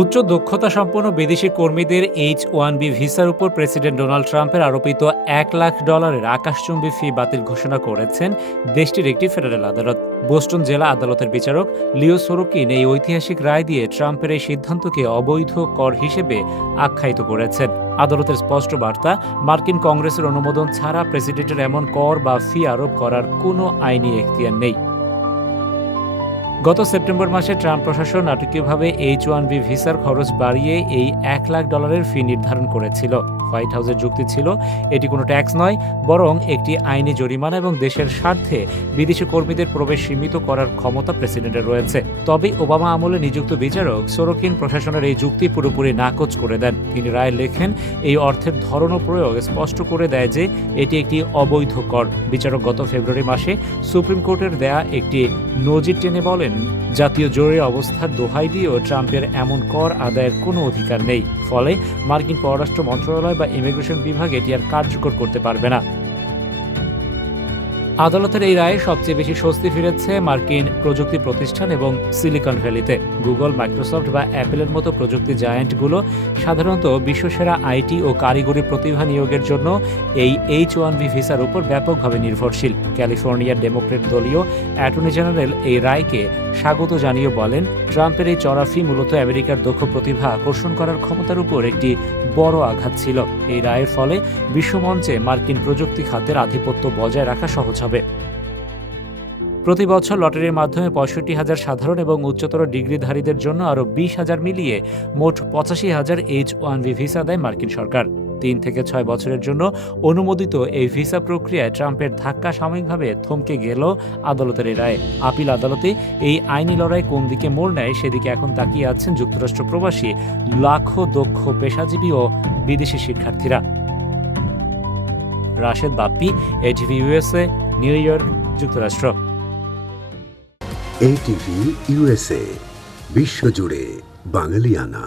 উচ্চ দক্ষতা সম্পন্ন বিদেশি কর্মীদের H-1B ভিসার উপর প্রেসিডেন্ট ডোনাল্ড ট্রাম্পের আরোপিত $1,00,000 আকাশচুম্বী ফি বাতিল ঘোষণা করেছেন দেশটির একটি ফেডারেল আদালত। বোস্টন জেলা আদালতের বিচারক লিও সোরোকিন এই ঐতিহাসিক রায় দিয়ে ট্রাম্পের এই সিদ্ধান্তকে অবৈধ কর হিসেবে আখ্যায়িত করেছেন। আদালতের স্পষ্ট বার্তা, মার্কিন কংগ্রেসের অনুমোদন ছাড়া প্রেসিডেন্টের এমন কর বা ফি আরোপ করার কোনো আইনি এখতিয়ার নেই। গত সেপ্টেম্বর মাসে ট্রাম্প প্রশাসন নাটকীয়ভাবে H-1B ভিসার খরচ বাড়িয়ে এই $1,00,000 ফি নির্ধারণ করেছিল। হোয়াইট হাউসের যুক্তি ছিল, এটি কোনো ট্যাক্স নয়, বরং একটি আইনি জরিমানা এবং দেশের স্বার্থে বিদেশি কর্মীদের প্রবেশ সীমিত করার ক্ষমতা প্রেসিডেন্টের রয়েছে। তবে ওবামা আমলে নিযুক্ত বিচারক সোরোকিন প্রশাসনের এই যুক্তি পুরোপুরি নাকচ করে দেন। তিনি রায়ে লেখেন, এই অর্থের ধরন ও প্রয়োগ স্পষ্ট করে দেয় যে এটি একটি অবৈধ কর। বিচারক গত ফেব্রুয়ারি মাসে সুপ্রিম কোর্টের দেয়া একটি নজির টেনে বলেন, জাতীয় জরুরি অবস্থার দোহাই দিয়েও ট্রাম্পের এমন কর আদায়ের কোনো অধিকার নেই। ফলে মার্কিন পররাষ্ট্র মন্ত্রণালয় বা ইমিগ্রেশন বিভাগ এটি আর কার্যকর করতে পারবে না। আদালতের এই রায়ে সবচেয়ে বেশি স্বস্তি ফিরেছে মার্কিন প্রযুক্তি প্রতিষ্ঠান এবং সিলিকন ভ্যালিতে। গুগল, মাইক্রোসফট বা অ্যাপেলের মতো প্রযুক্তি জায়ান্টগুলো সাধারণত বিশ্বসেরা আইটি ও কারিগরি প্রতিভা নিয়োগের জন্য এই H-1B ভিসার উপর ব্যাপকভাবে নির্ভরশীল। ক্যালিফোর্নিয়ার ডেমোক্রেট দলীয় অ্যাটর্নি জেনারেল এই রায়কে স্বাগত জানিয়ে বলেন, ট্রাম্পের এই চড়া ফি মূলত আমেরিকার দক্ষ প্রতিভা আকর্ষণ করার ক্ষমতার উপর একটি বড় আঘাত ছিল। এই রায়ের ফলে বিশ্বমঞ্চে মার্কিন প্রযুক্তি খাতের আধিপত্য বজায় রাখা সহজ হবে। প্রতি বছর লটারির মাধ্যমে 65,000 সাধারণ এবং উচ্চতর ডিগ্রিধারীদের জন্য আরও 20,000 মিলিয়ে মোট 85,000 H-1B ভিসা দেয় মার্কিন সরকার। 3 থেকে 6 বছরের জন্য অনুমোদিত এই ভিসা প্রক্রিয়ায় ট্রাম্পের ধাক্কা সাময়িকভাবে থমকে গেল আদালতের এই রায়ে। আপিল আদালতে এই আইনি লড়াই কোন দিকে মোড় নেয় সেদিকে এখন তাকিয়ে আছেন যুক্তরাষ্ট্র প্রবাসী লাখো দক্ষ পেশাজীবী ও বিদেশি শিক্ষার্থীরা। Rashed Bappi, ATV USA, new York, যুক্তরাষ্ট্র। ATV USA, বিশ্বজুড়ে বাঙালিয়ানা।